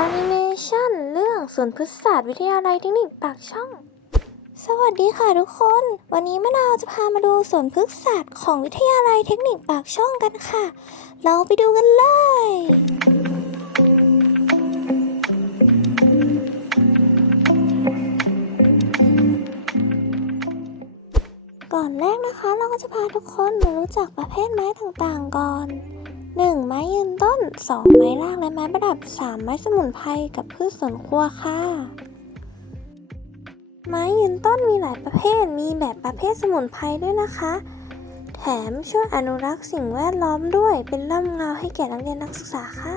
อนิเมชันเรื่องสวนพฤกษศาสตร์วิทยาลัยเทคนิคปากช่อง สวัสดีค่ะทุกคน วันนี้มะนาวจะพามาดูสวนพฤกษศาสตร์ของวิทยาลัยเทคนิคปากช่องกันค่ะ เราไปดูกันเลยก่อนแรกนะคะเราก็จะพาทุกคนมารู้จักประเภทไม้ต่างๆก่อน 1. ไม้ยืนต้น 2. ไม้รากและไม้ประดับ 3. ไม้สมุนไพรกับพืชสวนครัวค่ะ ไม้ยืนต้นมีหลายประเภท มีแบบประเภทสมุนไพรด้วยนะคะ แถมช่วยอนุรักษ์สิ่งแวดล้อมด้วย เป็นร่มเงาให้แก่นักเรียนนักศึกษาค่ะ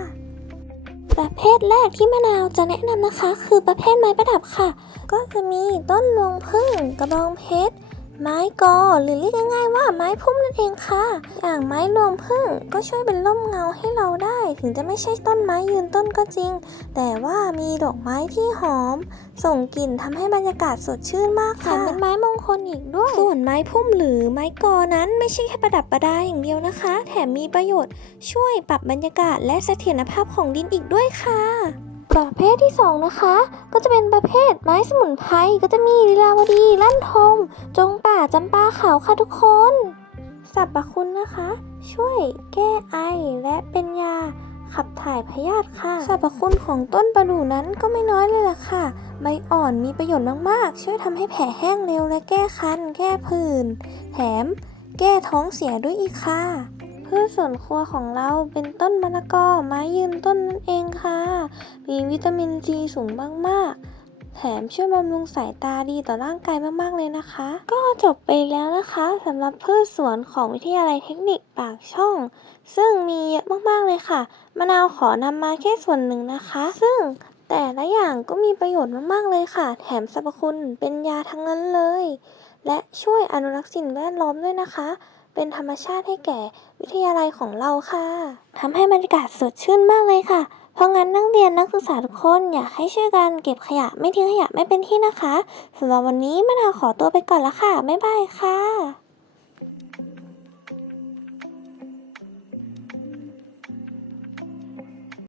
ประเภทแรกที่มะนาวจะแนะนำนะคะ คือประเภทไม้ประดับค่ะ ก็จะมีต้นรวงพึ่ง กระบองเพชร ไม้กอหรือเรียกง่ายๆว่าไม้พุ่มนั่นเองค่ะ อย่างไม้รวงพึ่งก็ช่วยเป็นร่มเงาให้เราได้ ถึงจะไม่ใช่ต้นไม้ยืนต้นก็จริง แต่ว่ามีดอกไม้ที่หอม ส่งกลิ่นทำให้บรรยากาศสดชื่นมากค่ะแถมเป็นไม้มงคลอีกด้วย ส่วนไม้พุ่มหรือไม้กอนั้นไม่ใช่แค่ประดับประดาอย่างเดียวนะคะ แถมมีประโยชน์ ช่วยปรับบรรยากาศและเสถียรภาพของดินอีกด้วยค่ะประเภทที่ 2 นะคะ ก็จะเป็นประเภทไม้สมุนไพรก็จะมีลีลาวดี ลั่นทมจงป่า จำปาขาวค่ะทุกคนสรรพคุณนะคะ ช่วยแก้ไอและเป็นยาขับถ่ายพยาธิค่ะสรรพคุณของต้นประดู่นั้นก็ไม่น้อยเลยล่ะค่ะ ใบอ่อนมีประโยชน์มากๆ ช่วยทำให้แผลแห้งเร็วและแก้คัน แก้ผื่น แถม แก้ท้องเสียด้วยอีกค่ะ พืชสวนครัวของเราเป็นต้นมะละกอไม้ยืนต้นนั่นเองค่ะ มีวิตามินซีสูงมากๆ แถมช่วยบำรุงสายตาดีต่อร่างกายมากๆเลยนะคะ ก็จบไปแล้วนะคะสำหรับพืชสวนของวิทยาลัยเทคนิคปากช่อง ซึ่งมีเยอะมากๆเลยค่ะมะนาวขอนำมาแค่ส่วนหนึ่งนะคะ ซึ่งแต่ละอย่างก็มีประโยชน์มากๆเลยค่ะ แถมสรรพคุณเป็นยาทั้งนั้นเลย และช่วยอนุรักษ์สิ่งแวดล้อมด้วยนะคะ เป็นธรรมชาติให้แก่วิทยาลัยของเราค่ะทำให้บรรยากาศสดชื่นมากเลยค่ะ เพราะงั้นนักเรียนนักศึกษาทุกคนอยากให้ช่วยกันเก็บขยะไม่ทิ้งขยะไม่เป็นที่นะคะสำหรับวันนี้มะนาวขอตัวไปก่อนละค่ะ บ๊ายบายค่ะ